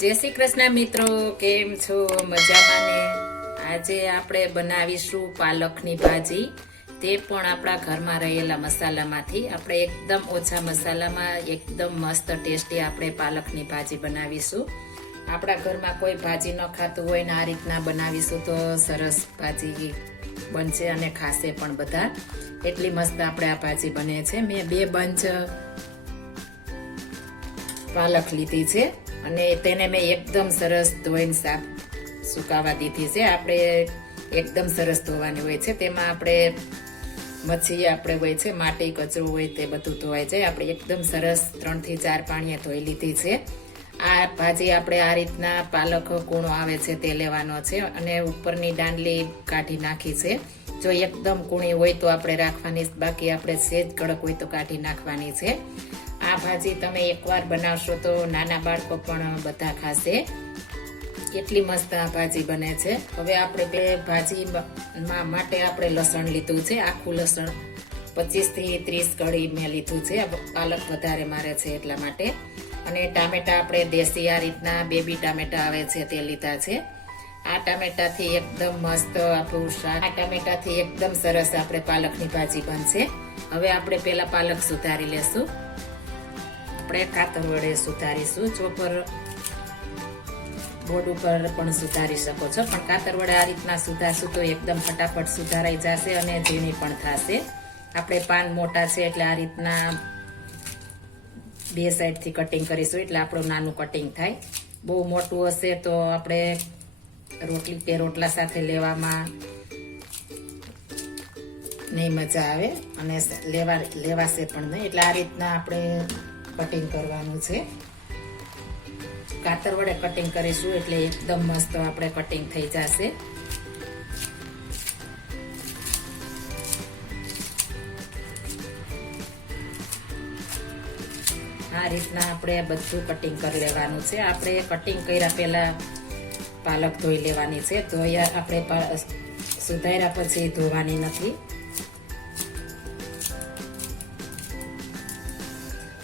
જય શ્રી કૃષ્ણ મિત્રો, કેમ છો? મજામાં ને? આજે આપણે બનાવીશું પાલકની ભાજી. તે પણ આપણા ઘરમાં રહેલા મસાલામાંથી. આપણે એકદમ ઓછા મસાલામાં એકદમ મસ્ત ટેસ્ટી આપણે પાલકની ભાજી બનાવીશું. આપણા ઘરમાં કોઈ ભાજી ન ખાતું હોય ને આ રીતના બનાવીશું તો સરસ ભાજી બનશે અને ખાશે પણ બધા. એટલી મસ્ત આપણે આ ભાજી બને છે. મેં બે બંચ પાલક લીધી છે. અને તેને મેં એકદમ સરસ ધોઈને સાફ સુકાવા દીધી છે. આપણે એકદમ સરસ ધોવાની હોય છે. તેમાં આપણે મચ્છી આપણે હોય છે, માટી, કચરો હોય તે બધું ધોવાઈ જાય આપણે એકદમ સરસ ત્રણથી ચાર પાણીએ ધોઈ લીધી છે. આ ભાજી આપણે આ રીતના પાલક કૂણો આવે છે તે લેવાનો છે અને ઉપરની દાંડલી કાઢી નાખી છે. જો એકદમ કૂણી હોય તો આપણે રાખવાની, બાકી આપણે સેજ કડક હોય તો કાઢી નાખવાની છે. આ ભાજી તમે એકવાર બનાવશો તો નાના બાળકો પણ બધા ખાશે. એટલી મસ્ત આ ભાજી બને છે. હવે આપણે બે ભાજી માટે આપણે લસણ લીધું છે. આખું લસણ પચીસથી ત્રીસ કળી મેં લીધું છે. પાલક વધારે મારે છે એટલા માટે. અને ટામેટા આપણે દેશી આ રીતના બેબી ટામેટા આવે છે તે લીધા છે. આ ટામેટાથી એકદમ મસ્ત આપણું શાક, આ ટામેટાથી એકદમ સરસ આપણે પાલકની ભાજી બનશે. હવે આપણે પહેલાં પાલક સુધારી લેશું. આપણે કાતર વડે સુધારીશું. ચોપર બોર્ડ ઉપર પણ સુધારી શકો છો. પણ કાતર વડે આ રીતના સુધારશું તો એકદમ ફટાફટ સુધારાઈ જશે અને ઝીણી પણ થશે. આપણે પાન મોટા છે એટલે આ રીતના બે સાઈડથી કટિંગ કરીશું. એટલે આપણું નાનું કટિંગ થાય. બહુ મોટું હશે તો આપણે રોટલી કે રોટલા સાથે લેવામાં નહીં મજા આવે અને લેવા લેવાશે પણ નહીં. એટલે આ રીતના આપણે કટિંગ કરવાનું છે. કાતર વડે કટિંગ કરીશું એટલે એકદમ મસ્ત આપણે કટિંગ થઈ જશે. આ રીતના આપણે બધું કટિંગ કરી લેવાનું છે. આપણે કટિંગ કર્યા પહેલા પાલક ધોઈ લેવાની છે. ધોયા આપણે સુધાર્યા પછી ધોવાની નથી.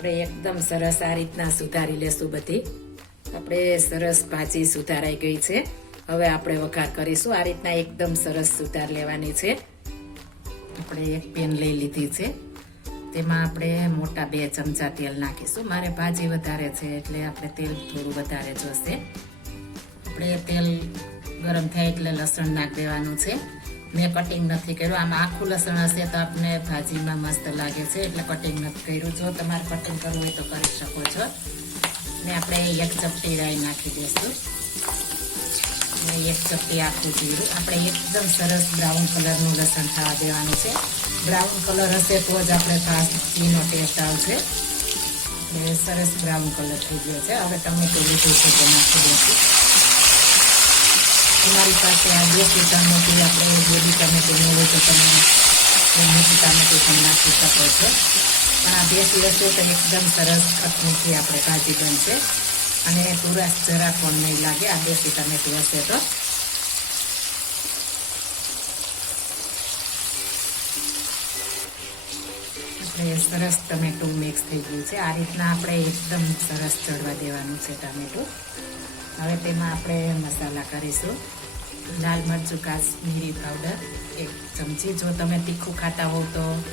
આપણે એકદમ સરસ આ રીતના સુધારી લેશું બધી. આપણે સરસ ભાજી સુધારાઈ ગઈ છે. હવે આપણે વઘાર કરીશું. આ રીતના એકદમ સરસ સુધાર લેવાની છે. આપણે એક પેન લઈ લીધી છે. તેમાં આપણે મોટા બે ચમચા તેલ નાખીશું. મારે ભાજી વધારે છે એટલે આપણે તેલ થોડું વધારે જોશે. આપણે તેલ ગરમ થાય એટલે લસણ નાખી દેવાનું છે. મેં કટિંગ નથી કર્યું. આમાં આખું લસણ હશે તો આપણે ભાજીમાં મસ્ત લાગે છે. એટલે કટિંગ નથી કર્યું. જો તમારે કટિંગ કરવું હોય તો કરી શકો છો. ને આપણે એક ચપટી રાઈ નાખી દઈશું. ને એક ચપટી આખું જીરું. આપણે એકદમ સરસ બ્રાઉન કલરનું લસણ થવા દેવાનું છે. બ્રાઉન કલર હશે તો જ આપણે ભાજીનો ટેસ્ટ આવશે. એટલે સરસ બ્રાઉન કલર થઈ ગયો છે. હવે ટમેટું લીધું છે તે નાખી દઈશું. તમારી પાસે આ દેશી ટામેટી આપણે બેબી ટામેટું હોય તો તમે મોટી ટામેટું પણ નાખી શકો છો. પણ આ બે હશે તો એકદમ સરસ ખટમીઠી આપણે ભાજી બનશે. અને પૂરા જરા પણ નહીં લાગે, આ દેશી ટામેટું હશે તો આપણે સરસ ટમેટું મિક્સ થઈ ગયું છે. આ રીતના આપણે એકદમ સરસ ચડવા દેવાનું છે ટામેટું. હવે તેમાં આપણે મસાલા કરીશું. લાલ મરચું કાશ્મીરી પાવડર એક ચમચી. જો તમે તીખું ખાતા હોવ તો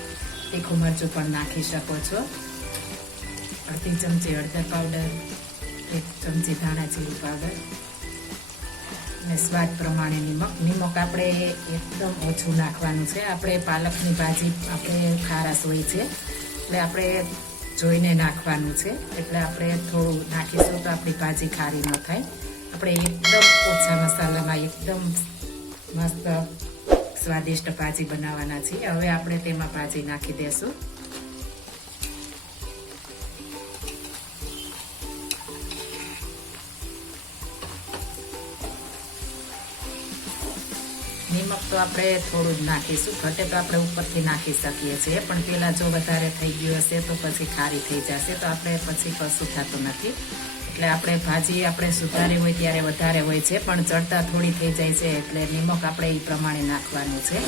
તીખું મરચું પણ નાખી શકો છો. અડધી ચમચી હળદર પાવડર એક ચમચી ધાણા જીરું પાવડર અને સ્વાદ પ્રમાણે નિમક. નિમક આપણે એકદમ ઓછું નાખવાનું છે. આપણે પાલકની ભાજી આપણે ખારાશ હોય છે. એટલે આપણે જોઈને નાખવાનું છે. એટલે આપણે થોડું નાખીશું તો આપણી ભાજી ખારી ન થાય. આપણે એકદમ ઓછા મસાલામાં એકદમ મસ્ત સ્વાદિષ્ટ ભાજી બનાવવાના છીએ. હવે આપણે તેમાં ભાજી નાખી દેશું. નિમક તો આપણે થોડું જ નાખીશું, ઘટે તો આપણે ઉપરથી નાખી શકીએ છીએ, પણ પેલા જો વધારે થઈ ગયું હશે તો પછી ખારી થઈ જશે, તો આપણે પછી કશું થતું નથી. એટલે આપણે ભાજી આપણે સુધારી હોય ત્યારે વધારે હોય છે, પણ ચડતા થોડી થઈ જાય છે, એટલે નિમક આપણે એ પ્રમાણે નાખવાનું છે.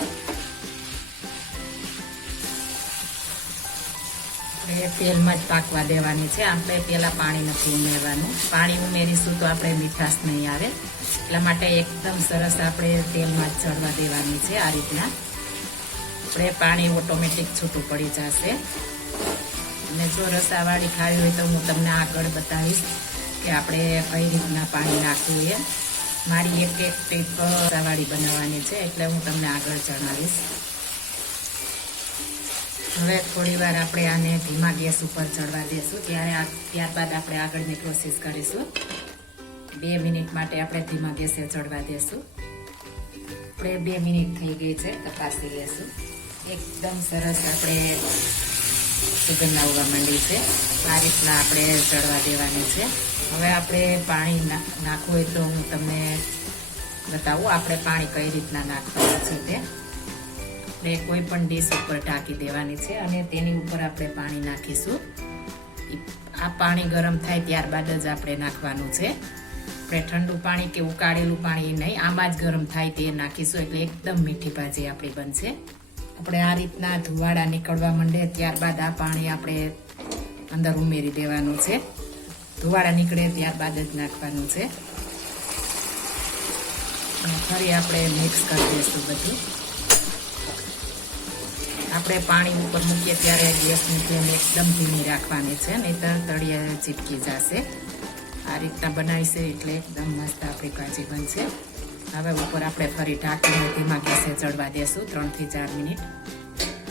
આપણે તેલમાં જ પાકવા દેવાની છે, આપણે પેલા પાણી નથી ઉમેરવાનું. પાણી ઉમેરીશું તો આપણે મીઠાશ નહીં આવે. એટલા માટે એકદમ સરસ આપણે તેલમાં ચડવા દેવાની છે આ રીતના. આપણે પાણી ઓટોમેટિક છૂટું પડી જશે. અને જો રસાવાળી ખાવી હોય તો હું તમને આગળ બતાવીશ કે આપણે કઈ રીતના પાણી નાખવું એ મારી એક એક ટીપ રસાવાળી બનાવવાની છે એટલે હું તમને આગળ જણાવીશ. હવે થોડી વાર આપણે આને ધીમા ગેસ ઉપર ચડવા દેશું. ત્યારે ત્યારબાદ આપણે આગળની પ્રોસેસ કરીશું. બે મિનિટ માટે આપણે ધીમા ગેસે ચડવા દેશું. આપણે બે મિનિટ થઈ ગઈ છે, તપાસી લેશું. એકદમ સરસ આપણે સુગંધ આવવા માંડી છે. આ રીતના આપણે ચડવા દેવાની છે. હવે આપણે પાણી નાખવું હોય તો હું તમને બતાવું, આપણે પાણી કઈ રીતના નાખવાનું છે તે. આપણે કોઈ પણ ડીશ ઉપર ઢાંકી દેવાની છે અને તેની ઉપર આપણે પાણી નાખીશું. આ પાણી ગરમ થાય ત્યારબાદ જ આપણે નાખવાનું છે. આપણે ઠંડુ પાણી કે ઉકાળેલું પાણી નહીં, આમાં જ ગરમ થાય તે નાખીશું એટલે એકદમ મીઠી ભાજી આપણી બનશે. આપણે આ રીતના ધુવાડા નીકળવા માંડે ત્યારબાદ આ પાણી આપણે અંદર ઉમેરી દેવાનું છે. ધુવાડા નીકળે ત્યારબાદ જ નાખવાનું છે. ફરી આપણે મિક્સ કરી દઈશું બધું. આપણે પાણી ઉપર મૂકીએ ત્યારે ગેસની ફ્લેમ એકદમ ધીમી રાખવાની છે, નહીંતર તળિયે ચીપકી જશે. આ રીતના બનાવીશે એટલે એકદમ મસ્ત આપણી કાચી બનશે. હવે ઉપર આપણે ફરી ઢાંકીને ધીમા ગેસે ચડવા દેશું ત્રણથી ચાર મિનિટ.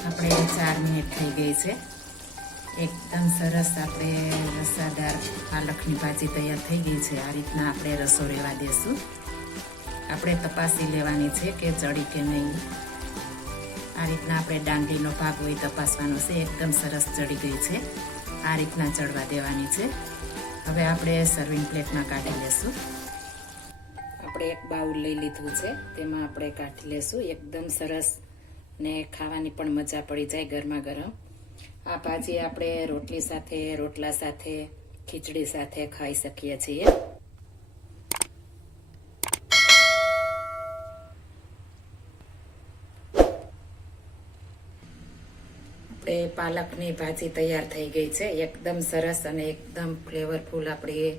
આપણે ચાર મિનિટ થઈ ગઈ છે. એકદમ સરસ આપણે રસાદાર પાલકની ભાજી તૈયાર થઈ ગઈ છે. આ રીતના આપણે રસો રહેવા દેશું. આપણે તપાસી લેવાની છે કે ચડી કે નહીં. આ રીતના આપણે દાંડીનો ભાગ હોય તપાસવાનો છે. એકદમ સરસ ચડી ગઈ છે. આ રીતના ચડવા દેવાની છે. હવે આપણે સર્વિંગ પ્લેટમાં કાઢી લેશું. આપણે એક બાઉલ લઈ લીધું છે. તેમાં આપણે કાઢી લેશું. એકદમ સરસ ને ખાવાની પણ મજા પડી જાય ગરમા ગરમ. આ ભાજી આપણે રોટલી સાથે, રોટલા સાથે, ખીચડી સાથે ખાઈ શકીએ છીએ આપણે પાલકની ભાજી તૈયાર થઈ ગઈ છે. એકદમ સરસ અને એકદમ ફ્લેવરફુલ આપણી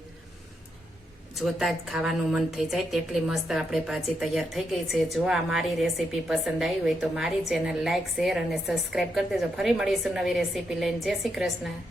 જોતા જ ખાવાનું મન થઈ જાય તેટલી મસ્ત આપણે ભાજી તૈયાર થઈ ગઈ છે. જો આ મારી રેસીપી પસંદ આવી હોય તો મારી ચેનલ લાઇક શેર અને સબસ્ક્રાઈબ કરી દેજો. ફરી મળીશું નવી રેસીપી લઈને. જય શ્રી કૃષ્ણ.